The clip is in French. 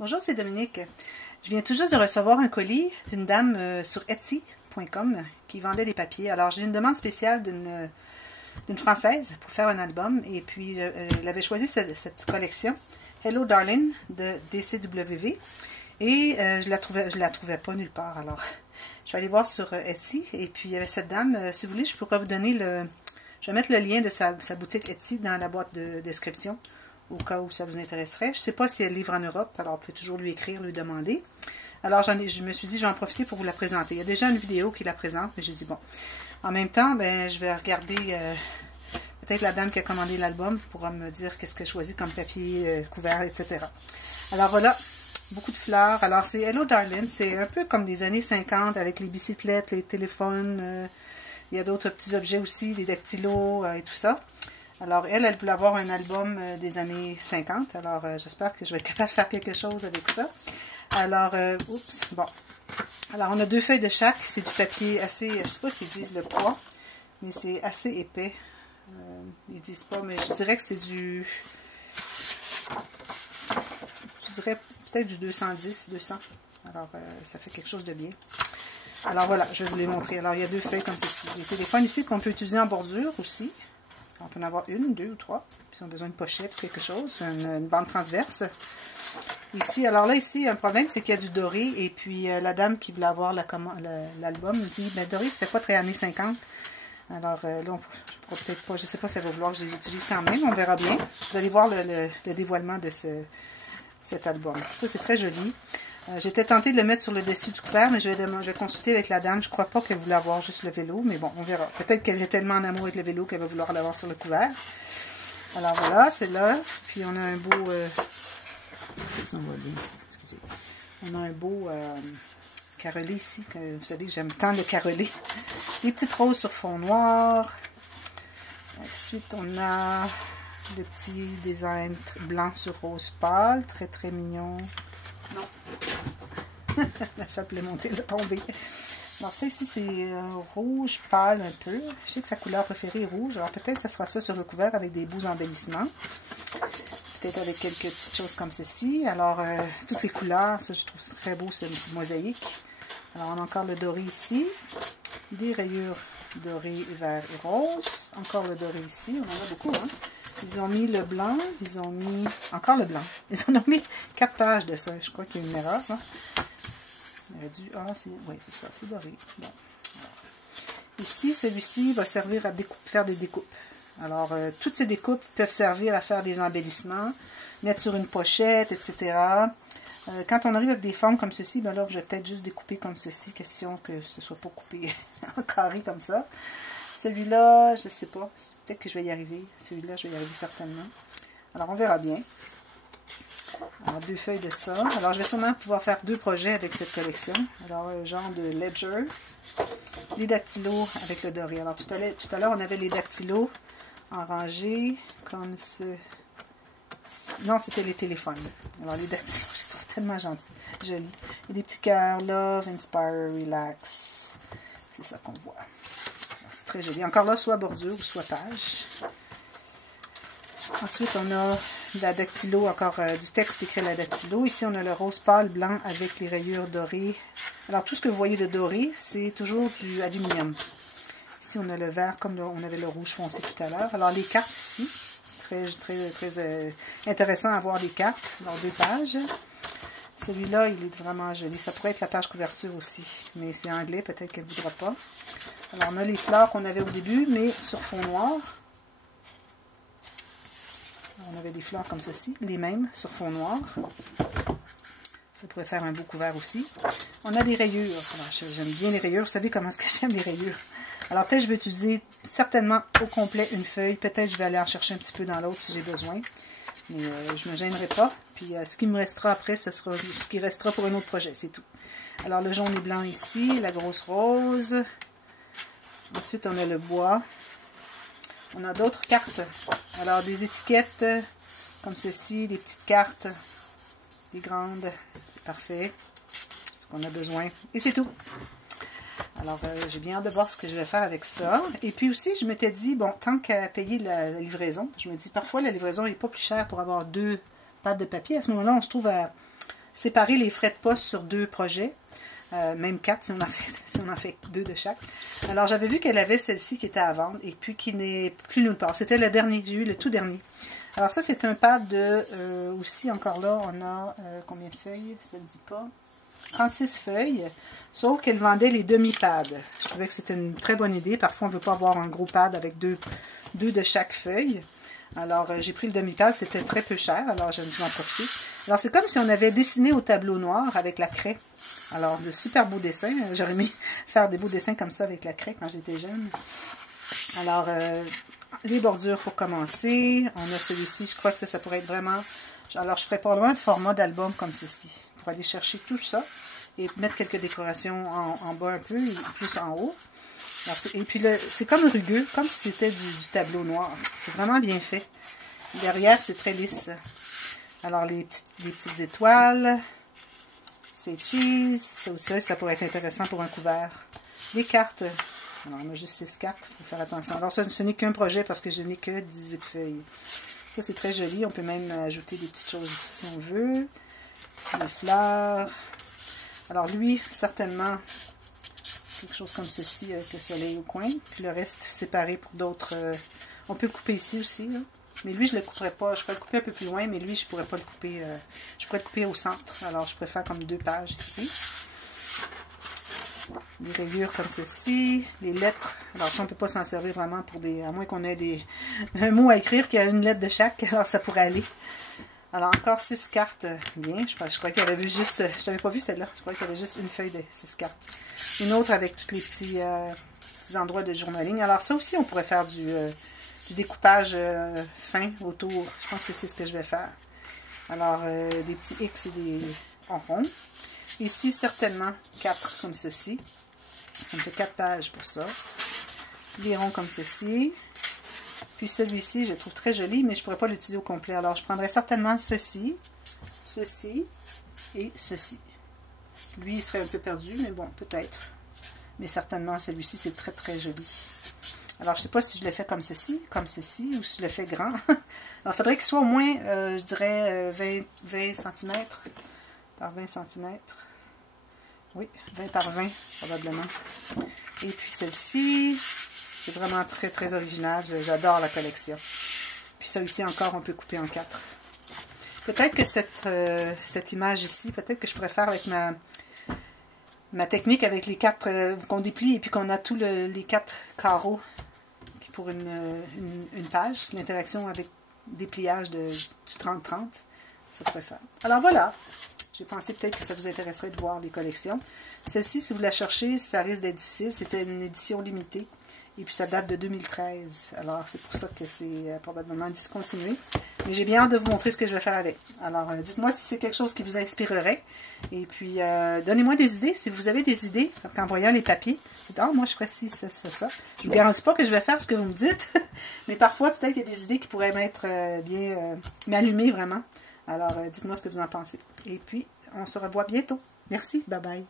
Bonjour, c'est Dominique. Je viens tout juste de recevoir un colis d'une dame sur Etsy.com qui vendait des papiers. Alors, j'ai une demande spéciale d'une Française pour faire un album. Et puis, elle avait choisi cette collection, Hello Darling, de DCWV. Et je la trouvais pas nulle part. Alors, je suis allée voir sur Etsy. Et puis, il y avait cette dame. Si vous voulez, je pourrais vous donner je vais mettre le lien de sa boutique Etsy dans la boîte de description, au cas où ça vous intéresserait. Je ne sais pas si elle livre en Europe, alors vous pouvez toujours lui écrire, lui demander. Alors je me suis dit, je vais en profiter pour vous la présenter. Il y a déjà une vidéo qui la présente, mais j'ai dit, bon, en même temps, ben, je vais regarder, peut-être la dame qui a commandé l'album pourra me dire qu'est-ce qu'elle choisit comme papier, couvert, etc. Alors voilà, beaucoup de fleurs. Alors c'est Hello Darling, c'est un peu comme des années 50 avec les bicyclettes, les téléphones, il y a d'autres petits objets aussi, des dactylos et tout ça. Alors, elle voulait avoir un album des années 50. Alors, j'espère que je vais être capable de faire quelque chose avec ça. Alors, oups, bon. Alors, on a 2 feuilles de chaque. C'est du papier assez, je ne sais pas s'ils disent le poids, mais c'est assez épais. Ils disent pas, mais je dirais que c'est du, je dirais peut-être du 210, 200. Alors, ça fait quelque chose de bien. Alors, voilà, je vais vous les montrer. Alors, il y a 2 feuilles comme ceci. Les téléphones ici qu'on peut utiliser en bordure aussi. On peut en avoir 1, 2 ou 3. Puis, si on a besoin de pochette ou quelque chose, une bande transverse. Ici, alors là, ici, un problème, c'est qu'il y a du doré. Et puis, la dame qui voulait avoir l'album me dit, ben, doré, ça fait pas très années 50. Alors là, je pourrais peut-être pas, je sais pas si elle va vouloir que je les utilise quand même. On verra bien. Vous allez voir le dévoilement de cet album. Ça, c'est très joli. J'étais tentée de le mettre sur le dessus du couvert, mais je vais consulter avec la dame. Je ne crois pas qu'elle voulait avoir juste le vélo, mais bon, on verra. Peut-être qu'elle est tellement en amour avec le vélo qu'elle va vouloir l'avoir sur le couvert. Alors voilà, c'est là. Puis on a un beau... excusez. On a un beau carrelé ici. Vous savez que j'aime tant le carrelé. Des petites roses sur fond noir. Ensuite, on a le petit design blanc sur rose pâle. Très, très mignon. Non. La chape est montée, elle est tombée. Alors ça ici, c'est rouge pâle un peu. Je sais que sa couleur préférée est rouge. Alors peut-être que ce sera ça sur le couvert avec des beaux embellissements. Peut-être avec quelques petites choses comme ceci. Alors, toutes les couleurs, ça je trouve très beau, ce petit mosaïque. Alors, on a encore le doré ici. Des rayures dorées, vert et rose. Encore le doré ici. On en a beaucoup, hein. Ils ont mis le blanc, ils ont mis encore le blanc. Ils en ont mis 4 pages de ça. Je crois qu'il y a une erreur. Hein? Il aurait dû... Ah, oui, c'est ça, c'est doré. Bon. Alors, ici, celui-ci va servir à faire des découpes. Alors, toutes ces découpes peuvent servir à faire des embellissements, mettre sur une pochette, etc. Quand on arrive avec des formes comme ceci, ben là, je vais peut-être juste découper comme ceci, question que ce ne soit pas coupé en carré comme ça. Celui-là, je ne sais pas. Peut-être que je vais y arriver. Celui-là, je vais y arriver certainement. Alors, on verra bien. Alors, 2 feuilles de ça. Alors, je vais sûrement pouvoir faire 2 projets avec cette collection. Alors, un genre de ledger. Les dactylos avec le doré. Alors, tout à l'heure, on avait les dactylos en rangée comme ce... Non, c'était les téléphones. Alors, les dactylos, je les trouve tellement gentils. Jolis. Et des petits cœurs. Love, Inspire, Relax. C'est ça qu'on voit. C'est très joli. Encore là, soit bordure ou soit page. Ensuite, on a la dactylo, encore du texte écrit à la dactylo. Ici, on a le rose pâle blanc avec les rayures dorées. Alors, tout ce que vous voyez de doré, c'est toujours du aluminium. Ici, on a le vert comme on avait le rouge foncé tout à l'heure. Alors, les cartes ici, très, très, très intéressant à voir des cartes. Alors, 2 pages. Celui-là, il est vraiment joli. Ça pourrait être la page couverture aussi, mais c'est anglais, peut-être qu'elle ne voudra pas. Alors, on a les fleurs qu'on avait au début, mais sur fond noir. On avait des fleurs comme ceci, les mêmes, sur fond noir. Ça pourrait faire un beau couvert aussi. On a des rayures. Alors, j'aime bien les rayures. Vous savez comment est-ce que j'aime les rayures. Alors, peut-être je vais utiliser certainement au complet une feuille. Peut-être je vais aller en chercher un petit peu dans l'autre si j'ai besoin. Mais je ne me gênerai pas. Puis, ce qui me restera après, ce sera ce qui restera pour un autre projet. C'est tout. Alors, le jaune et blanc ici. La grosse rose. Ensuite, on a le bois. On a d'autres cartes. Alors, des étiquettes comme ceci, des petites cartes, des grandes. C'est parfait. Ce qu'on a besoin. Et c'est tout. Alors, j'ai bien hâte de voir ce que je vais faire avec ça. Et puis aussi, je m'étais dit, bon, tant qu'à payer la livraison, je me dis, parfois, la livraison n'est pas plus chère pour avoir 2 pattes de papier. À ce moment-là, on se trouve à séparer les frais de poste sur 2 projets. Même 4 si on en fait 2 de chaque. Alors j'avais vu qu'elle avait celle-ci qui était à vendre et puis qui n'est plus nulle part. C'était le dernier, j'ai eu le tout dernier. Alors ça c'est un pad de, aussi encore là on a combien de feuilles, ça ne dit pas, 36 feuilles, sauf qu'elle vendait les demi-pads. Je trouvais que c'était une très bonne idée. Parfois on ne veut pas avoir un gros pad avec deux de chaque feuille. Alors j'ai pris le demi-pad, c'était très peu cher, alors je me suis en profiter. Alors c'est comme si on avait dessiné au tableau noir avec la craie. Alors, de super beaux dessins. J'aurais aimé faire des beaux dessins comme ça avec la craie quand j'étais jeune. Alors, les bordures pour commencer. On a celui-ci. Je crois que ça pourrait être vraiment... Alors, je ferais pas loin un format d'album comme ceci. Pour aller chercher tout ça et mettre quelques décorations en bas un peu et plus en haut. Alors, et puis, c'est comme rugueux, comme si c'était du tableau noir. C'est vraiment bien fait. Derrière, c'est très lisse. Alors, les petites étoiles... C'est cheese, ça aussi, ça pourrait être intéressant pour un couvert. Les cartes, alors on a juste 6 cartes, il faut faire attention. Alors ce n'est qu'un projet parce que je n'ai que 18 feuilles. Ça c'est très joli, on peut même ajouter des petites choses ici si on veut. Les fleurs. Alors lui, certainement, quelque chose comme ceci avec le soleil au coin. Puis le reste séparé pour d'autres. On peut le couper ici aussi, là. Mais lui, je ne le couperais pas. Je pourrais le couper un peu plus loin, mais lui, je ne pourrais pas le couper. Je pourrais le couper au centre. Alors, je pourrais faire comme 2 pages ici. Des rayures comme ceci. Les lettres. Alors, ça, on ne peut pas s'en servir vraiment pour des... À moins qu'on ait un mot à écrire qui a une lettre de chaque. Alors, ça pourrait aller. Alors, encore 6 cartes. Bien. Je crois qu'il y avait vu juste... Je n'avais pas vu celle-là. Je crois qu'il y avait juste une feuille de 6 cartes. Une autre avec tous les petits endroits de journaling. Alors, ça aussi, on pourrait faire du découpage fin autour. Je pense que c'est ce que je vais faire. Alors, des petits X et des ronds. Ici, certainement 4 comme ceci. Ça me fait 4 pages pour ça. Des ronds comme ceci. Puis celui-ci, je le trouve très joli, mais je ne pourrais pas l'utiliser au complet. Alors, je prendrais certainement ceci, ceci et ceci. Lui, il serait un peu perdu, mais bon, peut-être. Mais certainement, celui-ci, c'est très, très joli. Alors, je ne sais pas si je le fais comme ceci, ou si je le fais grand. Alors, il faudrait qu'il soit au moins, je dirais, 20 cm par 20 cm. Oui, 20 par 20, probablement. Et puis celle-ci, c'est vraiment très, très original. J'adore la collection. Puis ça ici encore, on peut couper en 4. Peut-être que cette image ici, peut-être que je pourrais faire avec ma technique avec les 4 qu'on déplie et puis qu'on a tous les 4 carreaux pour une page, l'interaction avec dépliage du 30-30, ça pourrait faire. Alors voilà, j'ai pensé peut-être que ça vous intéresserait de voir les collections. Celle-ci, si vous la cherchez, ça risque d'être difficile, c'était une édition limitée, et puis ça date de 2013, alors c'est pour ça que c'est probablement discontinué. Mais j'ai bien hâte de vous montrer ce que je vais faire avec. Alors dites-moi si c'est quelque chose qui vous inspirerait, et puis donnez-moi des idées, si vous avez des idées, en voyant les papiers. Ah, moi je ferais ci, ça, ça, ça. Je ne vous garantis pas que je vais faire ce que vous me dites, mais parfois peut-être il y a des idées qui pourraient m'être m'allumer vraiment. Alors dites-moi ce que vous en pensez. Et puis on se revoit bientôt. Merci, bye bye.